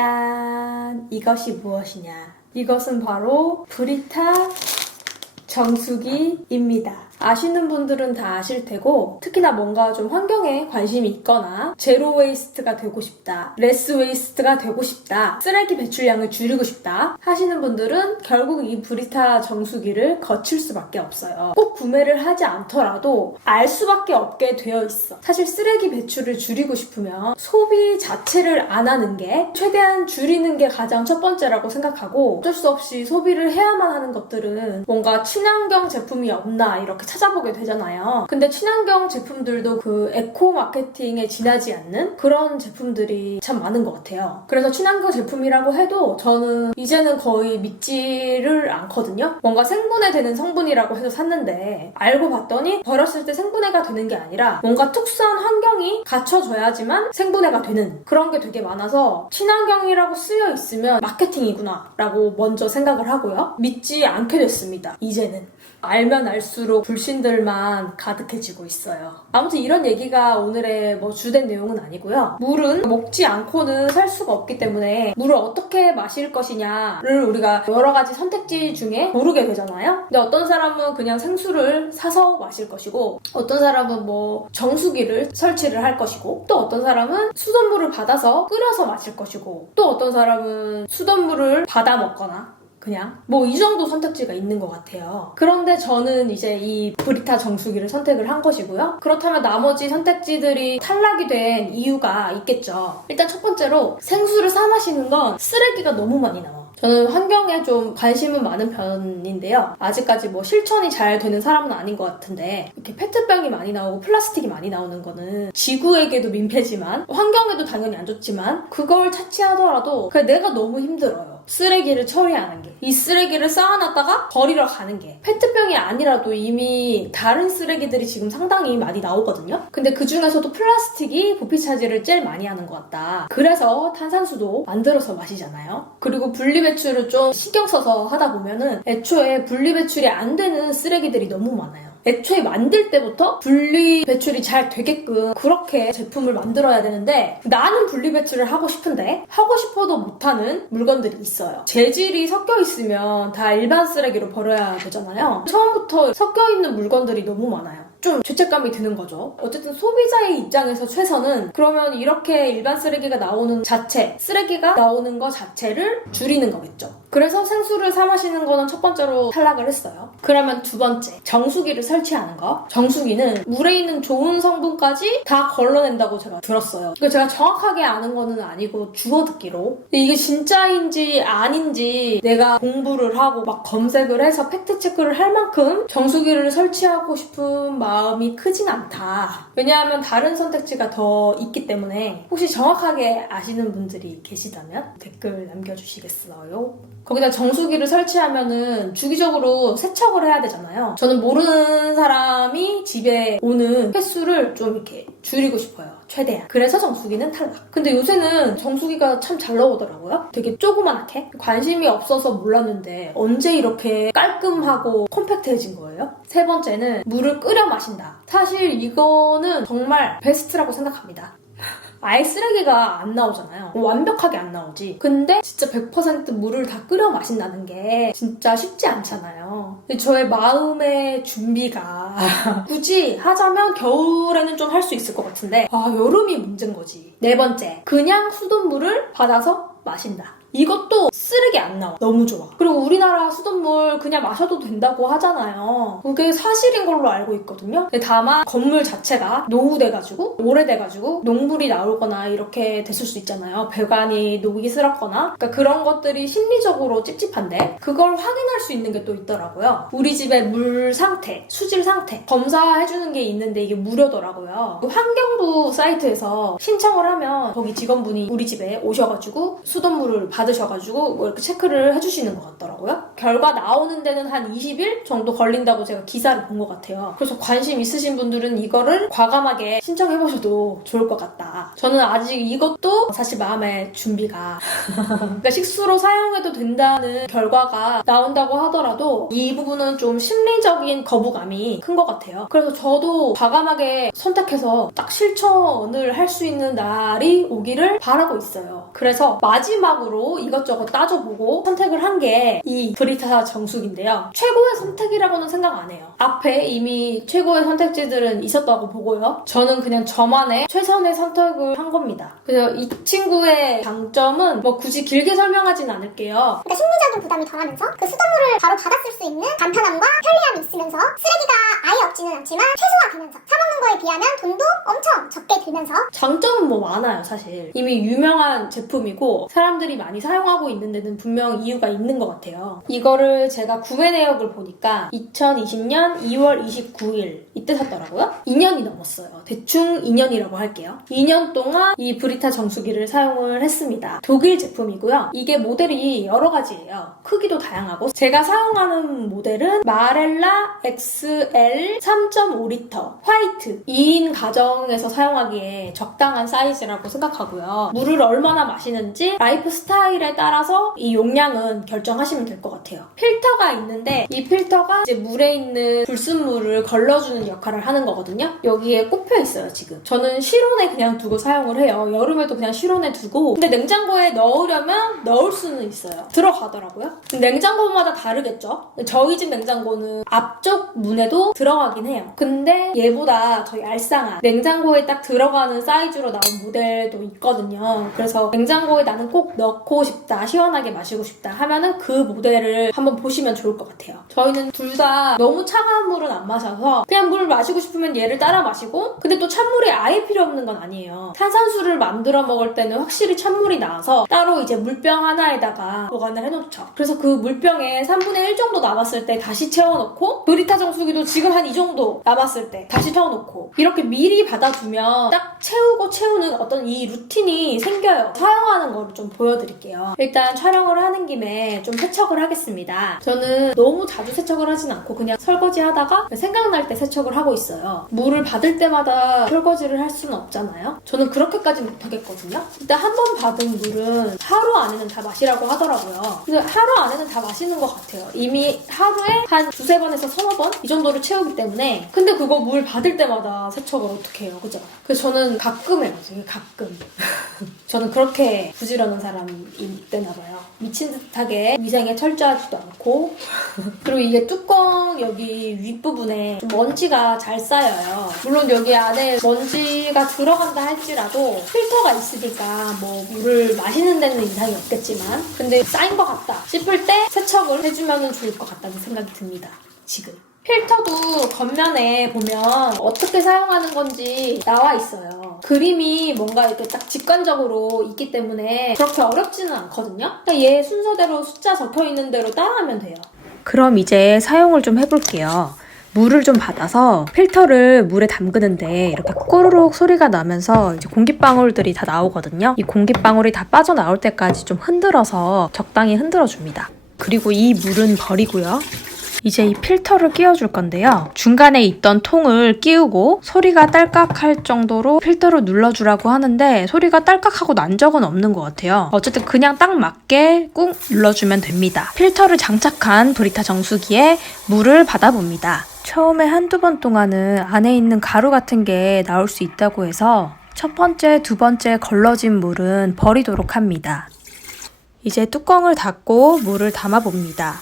짠! 이것이 무엇이냐? 이것은 바로 브리타 정수기입니다. 아시는 분들은 다 아실 테고, 특히나 뭔가 좀 환경에 관심이 있거나 제로 웨이스트가 되고 싶다, 레스 웨이스트가 되고 싶다, 쓰레기 배출량을 줄이고 싶다 하시는 분들은 결국 이 브리타 정수기를 거칠 수밖에 없어요. 꼭 구매를 하지 않더라도 알 수밖에 없게 되어 있어. 사실 쓰레기 배출을 줄이고 싶으면 소비 자체를 안 하는 게, 최대한 줄이는 게 가장 첫 번째라고 생각하고, 어쩔 수 없이 소비를 해야만 하는 것들은 뭔가 친환경 제품이 없나 이렇게 찾아보게 되잖아요. 근데 친환경 제품들도 그 에코 마케팅에 지나지 않는 그런 제품들이 참 많은 것 같아요. 그래서 친환경 제품이라고 해도 저는 이제는 거의 믿지를 않거든요. 뭔가 생분해되는 성분이라고 해서 샀는데 알고 봤더니 버렸을 때 생분해가 되는 게 아니라 뭔가 특수한 환경이 갖춰져야지만 생분해가 되는 그런 게 되게 많아서 친환경이라고 쓰여 있으면 마케팅이구나 라고 먼저 생각을 하고요. 믿지 않게 됐습니다. 이제는. 알면 알수록 불신들만 가득해지고 있어요. 아무튼 이런 얘기가 오늘의 주된 내용은 아니고요. 물은 먹지 않고는 살 수가 없기 때문에 물을 어떻게 마실 것이냐를 우리가 여러 가지 선택지 중에 고르게 되잖아요. 근데 어떤 사람은 그냥 생수를 사서 마실 것이고, 어떤 사람은 정수기를 설치를 할 것이고, 또 어떤 사람은 수돗물을 받아서 끓여서 마실 것이고, 또 어떤 사람은 수돗물을 받아 먹거나 그냥 이 정도 선택지가 있는 것 같아요. 그런데 저는 이제 이 브리타 정수기를 선택을 한 것이고요. 그렇다면 나머지 선택지들이 탈락이 된 이유가 있겠죠. 일단 첫 번째로 생수를 사 마시는 건 쓰레기가 너무 많이 나와. 저는 환경에 좀 관심은 많은 편인데요. 아직까지 실천이 잘 되는 사람은 아닌 것 같은데, 이렇게 페트병이 많이 나오고 플라스틱이 많이 나오는 거는 지구에게도 민폐지만 환경에도 당연히 안 좋지만, 그걸 차치하더라도 그냥 내가 너무 힘들어요. 쓰레기를 처리하는 게. 이 쓰레기를 쌓아놨다가 버리러 가는 게. 페트병이 아니라도 이미 다른 쓰레기들이 지금 상당히 많이 나오거든요. 근데 그 중에서도 플라스틱이 부피 차지를 제일 많이 하는 것 같다. 그래서 탄산수도 만들어서 마시잖아요. 그리고 분리배출을 좀 신경 써서 하다 보면은 애초에 분리배출이 안 되는 쓰레기들이 너무 많아요. 애초에 만들 때부터 분리배출이 잘 되게끔 그렇게 제품을 만들어야 되는데, 나는 분리배출을 하고 싶은데 하고 싶어도 못하는 물건들이 있어요. 재질이 섞여 있으면 다 일반 쓰레기로 버려야 되잖아요. 처음부터 섞여 있는 물건들이 너무 많아요. 좀 죄책감이 드는 거죠. 어쨌든 소비자의 입장에서 최선은 그러면 이렇게 일반 쓰레기가 나오는 자체, 쓰레기가 나오는 거 자체를 줄이는 거겠죠. 그래서 생수를 사 마시는 거는 첫 번째로 탈락을 했어요. 그러면 두 번째, 정수기를 설치하는 거. 정수기는 물에 있는 좋은 성분까지 다 걸러낸다고 제가 들었어요. 이거 제가 정확하게 아는 거는 아니고 주워 듣기로. 근데 이게 진짜인지 아닌지 내가 공부를 하고 막 검색을 해서 팩트체크를 할 만큼 정수기를 설치하고 싶은 마음이 크진 않다. 왜냐하면 다른 선택지가 더 있기 때문에. 혹시 정확하게 아시는 분들이 계시다면 댓글 남겨주시겠어요? 거기다 정수기를 설치하면은 주기적으로 세척을 해야 되잖아요. 저는 모르는 사람이 집에 오는 횟수를 좀 이렇게 줄이고 싶어요. 최대한. 그래서 정수기는 탈락. 근데 요새는 정수기가 참 잘 나오더라고요. 되게 조그맣게. 관심이 없어서 몰랐는데 언제 이렇게 깔끔하고 컴팩트해진 거예요? 세 번째는 물을 끓여 마신다. 사실 이거는 정말 베스트라고 생각합니다. 아예 쓰레기가 안 나오잖아요. 완벽하게 안 나오지. 근데 진짜 100% 물을 다 끓여 마신다는 게 진짜 쉽지 않잖아요. 근데 저의 마음의 준비가 굳이 하자면 겨울에는 좀 할 수 있을 것 같은데, 여름이 문제인 거지. 네 번째, 그냥 수돗물을 받아서 마신다. 이것도 쓰레기 안 나와. 너무 좋아. 그리고 우리나라 수돗물 그냥 마셔도 된다고 하잖아요. 그게 사실인 걸로 알고 있거든요. 근데 다만 건물 자체가 노후돼가지고 오래돼가지고 농물이 나오거나 이렇게 됐을 수 있잖아요. 배관이 녹이 슬었거나. 그러니까 그런 것들이 심리적으로 찝찝한데, 그걸 확인할 수 있는 게 또 있더라고요. 우리 집의 물 상태, 수질 상태 검사해주는 게 있는데 이게 무료더라고요. 환경부 사이트에서 신청을 하면 거기 직원분이 우리 집에 오셔가지고 수돗물을 받으셔가지고 이렇게 체크를 해주시는 것 같더라고요. 결과 나오는 데는 한 20일 정도 걸린다고 제가 기사를 본 것 같아요. 그래서 관심 있으신 분들은 이거를 과감하게 신청해보셔도 좋을 것 같다. 저는 아직 이것도 사실 마음의 준비가 그러니까 식수로 사용해도 된다는 결과가 나온다고 하더라도 이 부분은 좀 심리적인 거부감이 큰 것 같아요. 그래서 저도 과감하게 선택해서 딱 실천을 할 수 있는 날이 오기를 바라고 있어요. 그래서 마지막으로 이것저것 따져보고 선택을 한 게 이 브리타 정수기인데요. 최고의 선택이라고는 생각 안 해요. 앞에 이미 최고의 선택지들은 있었다고 보고요. 저는 그냥 저만의 최선의 선택을 한 겁니다. 그래서 이 친구의 장점은 뭐 굳이 길게 설명하진 않을게요. 그러니까 심리적인 부담이 덜하면서 그 수돗물을 바로 받았을 수 있는 간편함과 편리함이 있으면서 쓰레기가 아예 없지는 않지만 최소화되면서 사먹는 거에 비하면 돈도 엄청 적게 들면서 장점은 뭐 많아요, 사실. 이미 유명한 제품이고 사람들이 많이 사용하고 있는 데는 분명 이유가 있는 것 같아요. 이거를 제가 구매 내역을 보니까 2020년 2월 29일 이때 샀더라고요. 2년이 넘었어요. 대충 2년이라고 할게요. 2년 동안 이 브리타 정수기를 사용을 했습니다. 독일 제품이고요. 이게 모델이 여러 가지예요. 크기도 다양하고 제가 사용하는 모델은 마렐라 XL 3.5리터 화이트 2인 가정에서 사용하기에 적당한 사이즈라고 생각하고요. 물을 얼마나 마시는지 라이프 스타일에 따라서 이 용량은 결정하시면 될 것 같아요. 필터가 있는데 이 필터가 이제 물에 있는 불순물을 걸러주는 역할을 하는 거거든요. 여기에 꼽혀 있어요, 지금. 저는 실온에 그냥 두고 사용을 해요. 여름에도 그냥 실온에 두고. 근데 냉장고에 넣으려면 넣을 수는 있어요. 들어가더라고요. 냉장고마다 다르겠죠? 저희 집 냉장고는 앞쪽 문에도 들어가긴 해요. 근데 얘보다 더 얄쌍한 냉장고에 딱 들어가는 사이즈로 나온 모델도 있거든요. 그래서 냉장고에 나는 꼭 넣고 싶다, 시원하게 마시고 싶다 하면은 그 모델을 한번 보시면 좋을 것 같아요. 저희는 둘 다 너무 차가운 물은 안 마셔서 그냥 물 마시고 싶으면 얘를 따라 마시고 근데 또 찬물이 아예 필요 없는 건 아니에요. 탄산수를 만들어 먹을 때는 확실히 찬물이 나와서 따로 이제 물병 하나에다가 보관을 해놓죠. 그래서 그 물병에 3분의 1 정도 남았을 때 다시 채워놓고 브리타 정수기도 지금 한 이 정도 남았을 때 다시 채워놓고 이렇게 미리 받아두면 딱 채우고 채우는 어떤 이 루틴이 생겨요. 사용하는 거를 좀 보여드릴게요. 일단 촬영을 하는 김에 좀 세척을 하겠습니다. 저는 너무 자주 세척을 하진 않고 그냥 설거지 하다가 생각날 때 세척을 하고 있어요. 물을 받을 때마다 설거지를 할 수는 없잖아요. 저는 그렇게까지 못하겠거든요. 일단 한 번 받은 물은 하루 안에는 다 마시라고 하더라고요. 근데 하루 안에는 다 마시는 것 같아요. 이미 하루에 한 두세 번에서 서너 번 이 정도를 채우기 때문에 근데 그거 물 받을 때마다 세척을 어떻게 해요, 그죠? 그래서 저는 가끔 해요, 되게 가끔. 저는 그렇게 부지런한 사람이 되나 봐요. 미친 듯하게 위생에 철저하지도 않고 그리고 이게 뚜껑 여기 윗부분에 좀 먼지가 잘 쌓여요. 물론 여기 안에 먼지가 들어간다 할지라도 필터가 있으니까 뭐 물을 마시는 데는 이상이 없겠지만 근데 쌓인 것 같다 싶을 때 세척을 해주면 좋을 것 같다는 생각이 듭니다. 지금. 필터도 겉면에 보면 어떻게 사용하는 건지 나와 있어요. 그림이 뭔가 이렇게 딱 직관적으로 있기 때문에 그렇게 어렵지는 않거든요. 그냥 얘 순서대로 숫자 적혀있는 대로 따라하면 돼요. 그럼 이제 사용을 좀 해볼게요. 물을 좀 받아서 필터를 물에 담그는데 이렇게 꼬르륵 소리가 나면서 이제 공기방울들이 다 나오거든요. 이 공기방울이 다 빠져나올 때까지 좀 흔들어서 적당히 흔들어줍니다. 그리고 이 물은 버리고요. 이제 이 필터를 끼워줄 건데요. 중간에 있던 통을 끼우고 소리가 딸깍할 정도로 필터를 눌러주라고 하는데 소리가 딸깍하고 난 적은 없는 것 같아요. 어쨌든 그냥 딱 맞게 꾹 눌러주면 됩니다. 필터를 장착한 브리타 정수기에 물을 받아봅니다. 처음에 한두 번 동안은 안에 있는 가루 같은 게 나올 수 있다고 해서 첫 번째, 두 번째 걸러진 물은 버리도록 합니다. 이제 뚜껑을 닫고 물을 담아봅니다.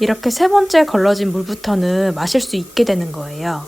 이렇게 세 번째 걸러진 물부터는 마실 수 있게 되는 거예요.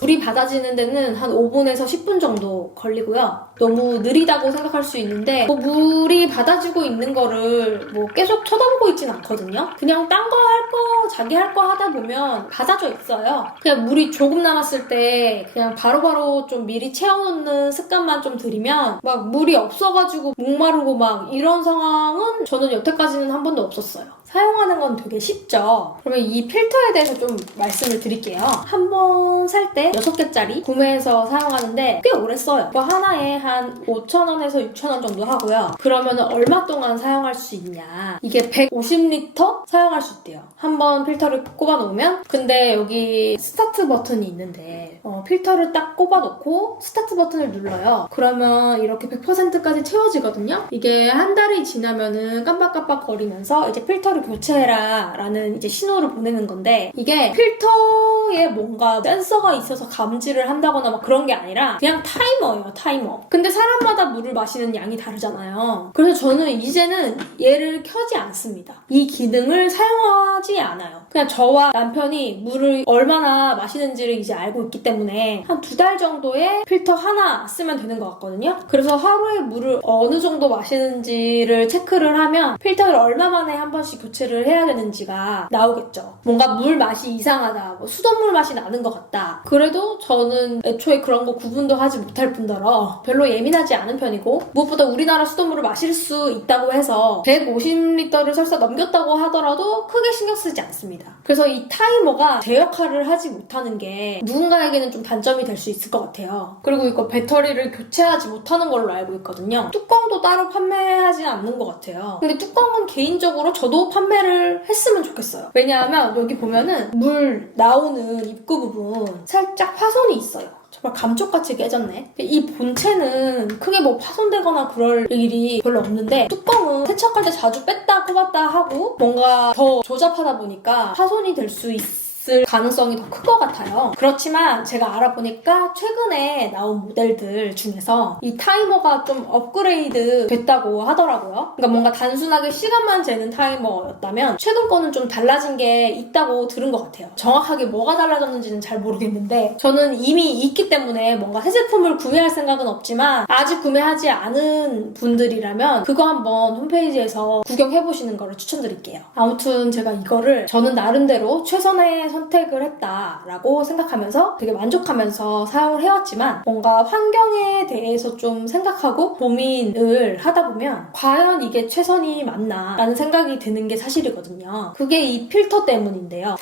물이 받아지는 데는 한 5분에서 10분 정도 걸리고요. 너무 느리다고 생각할 수 있는데 뭐 물이 받아지고 있는 거를 뭐 계속 쳐다보고 있진 않거든요. 그냥 딴 거 할 거, 자기 할 거 하다 보면 받아져 있어요. 그냥 물이 조금 남았을 때 그냥 바로바로 좀 미리 채워놓는 습관만 좀 들이면 막 물이 없어가지고 목마르고 막 이런 상황은 저는 여태까지는 한 번도 없었어요. 사용하는 건 되게 쉽죠. 그러면 이 필터에 대해서 좀 말씀을 드릴게요. 한 번 살 때 6개짜리 구매해서 사용하는데 꽤 오래 써요. 이거 하나에 한 5,000원에서 6,000원 정도 하고요. 그러면 얼마 동안 사용할 수 있냐. 이게 150리터 사용할 수 있대요. 한 번 필터를 꼽아 놓으면. 근데 여기 스타트 버튼이 있는데 필터를 딱 꼽아 놓고 스타트 버튼을 눌러요. 그러면 이렇게 100%까지 채워지거든요. 이게 한 달이 지나면은 깜빡깜빡 거리면서 이제 필터를 교체해라 라는 이제 신호를 보내는 건데, 이게 필터에 뭔가 센서가 있어서 감지를 한다거나 막 그런 게 아니라 그냥 타이머예요, 타이머. 근데 사람마다 물을 마시는 양이 다르잖아요. 그래서 저는 이제는 얘를 켜지 않습니다. 이 기능을 사용하지 않아요. 그냥 저와 남편이 물을 얼마나 마시는지를 이제 알고 있기 때문에 한 2달 정도에 필터 하나 쓰면 되는 것 같거든요. 그래서 하루에 물을 어느 정도 마시는지를 체크를 하면 필터를 얼마 만에 한 번씩 교체를 해야 되는지가 나오겠죠. 뭔가 물 맛이 이상하다, 뭐 수돗물 맛이 나는 것 같다. 그래도 저는 애초에 그런 거 구분도 하지 못할 뿐더러 별로 예민하지 않은 편이고, 무엇보다 우리나라 수돗물을 마실 수 있다고 해서 150리터를 설사 넘겼다고 하더라도 크게 신경 쓰지 않습니다. 그래서 이 타이머가 제 역할을 하지 못하는 게 누군가에게는 좀 단점이 될 수 있을 것 같아요. 그리고 이거 배터리를 교체하지 못하는 걸로 알고 있거든요. 뚜껑도 따로 판매하지 않는 것 같아요. 근데 뚜껑은 개인적으로 저도 판매를 했으면 좋겠어요. 왜냐하면 여기 보면은 물 나오는 입구 부분 살짝 파손이 있어요. 정말 감쪽같이 깨졌네. 이 본체는 크게 뭐 파손되거나 그럴 일이 별로 없는데, 뚜껑은 세척할 때 자주 뺐다 꼽았다 하고 뭔가 더 조잡하다 보니까 파손이 될 수 있을 가능성이 더 클 것 같아요. 그렇지만 제가 알아보니까 최근에 나온 모델들 중에서 이 타이머가 좀 업그레이드 됐다고 하더라고요. 그러니까 뭔가 단순하게 시간만 재는 타이머였다면 최근 거는 좀 달라진 게 있다고 들은 것 같아요. 정확하게 뭐가 달라졌는지는 잘 모르겠는데, 저는 이미 있기 때문에 뭔가 새 제품을 구매할 생각은 없지만 아직 구매하지 않은 분들이라면 그거 한번 홈페이지에서 구경해보시는 거를 추천드릴게요. 아무튼 제가 이거를 저는 나름대로 최선의 선택을 했다라고 생각하면서 되게 만족하면서 사용을 해왔지만, 뭔가 환경에 대해서 좀 생각하고 고민을 하다 보면 과연 이게 최선이 맞나 라는 생각이 드는 게 사실이거든요. 그게 이 필터 때문인데요.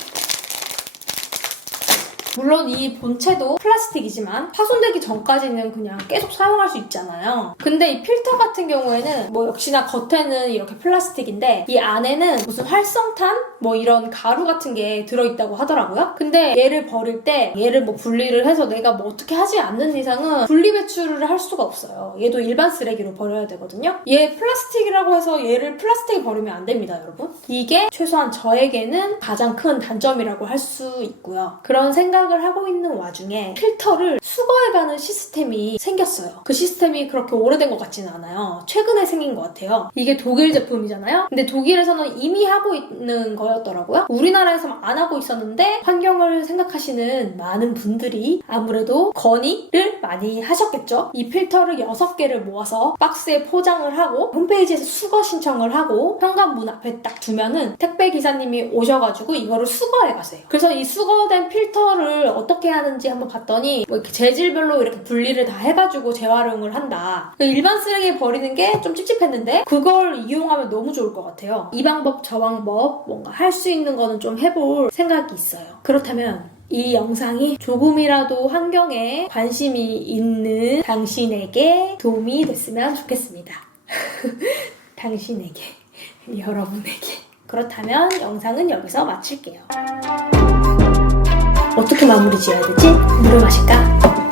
물론 이 본체도 플라스틱이지만 파손되기 전까지는 그냥 계속 사용할 수 있잖아요. 근데 이 필터 같은 경우에는 뭐 역시나 겉에는 이렇게 플라스틱인데 이 안에는 무슨 활성탄? 뭐 이런 가루 같은 게 들어있다고 하더라고요. 근데 얘를 버릴 때 얘를 뭐 분리를 해서 내가 뭐 어떻게 하지 않는 이상은 분리배출을 할 수가 없어요. 얘도 일반 쓰레기로 버려야 되거든요. 얘 플라스틱이라고 해서 얘를 플라스틱에 버리면 안 됩니다, 여러분. 이게 최소한 저에게는 가장 큰 단점이라고 할 수 있고요. 그런 생각을 하고 있는 와중에 필터를 수거해가는 시스템이 생겼어요. 그 시스템이 그렇게 오래된 것 같지는 않아요. 최근에 생긴 것 같아요. 이게 독일 제품이잖아요. 근데 독일에서는 이미 하고 있는 거였더라고요. 우리나라에서는 안 하고 있었는데 환경을 생각하시는 많은 분들이 아무래도 건의를 많이 하셨겠죠. 이 필터를 6개를 모아서 박스에 포장을 하고 홈페이지에서 수거 신청을 하고 현관문 앞에 딱 두면은 택배 기사님이 오셔가지고 이거를 수거해 가세요. 그래서 이 수거된 필터를 어떻게 하는지 한번 봤더니 뭐 이렇게 재질별로 이렇게 분리를 다 해가지고 재활용을 한다. 일반 쓰레기에 버리는 게 좀 찝찝했는데 그걸 이용하면 너무 좋을 것 같아요. 이 방법 저 방법 뭔가 할 수 있는 거는 좀 해볼 생각이 있어요. 그렇다면 이 영상이 조금이라도 환경에 관심이 있는 당신에게 도움이 됐으면 좋겠습니다. 당신에게, 여러분에게. 그렇다면 영상은 여기서 마칠게요. 어떻게 마무리 지어야 되지? 물을 마실까?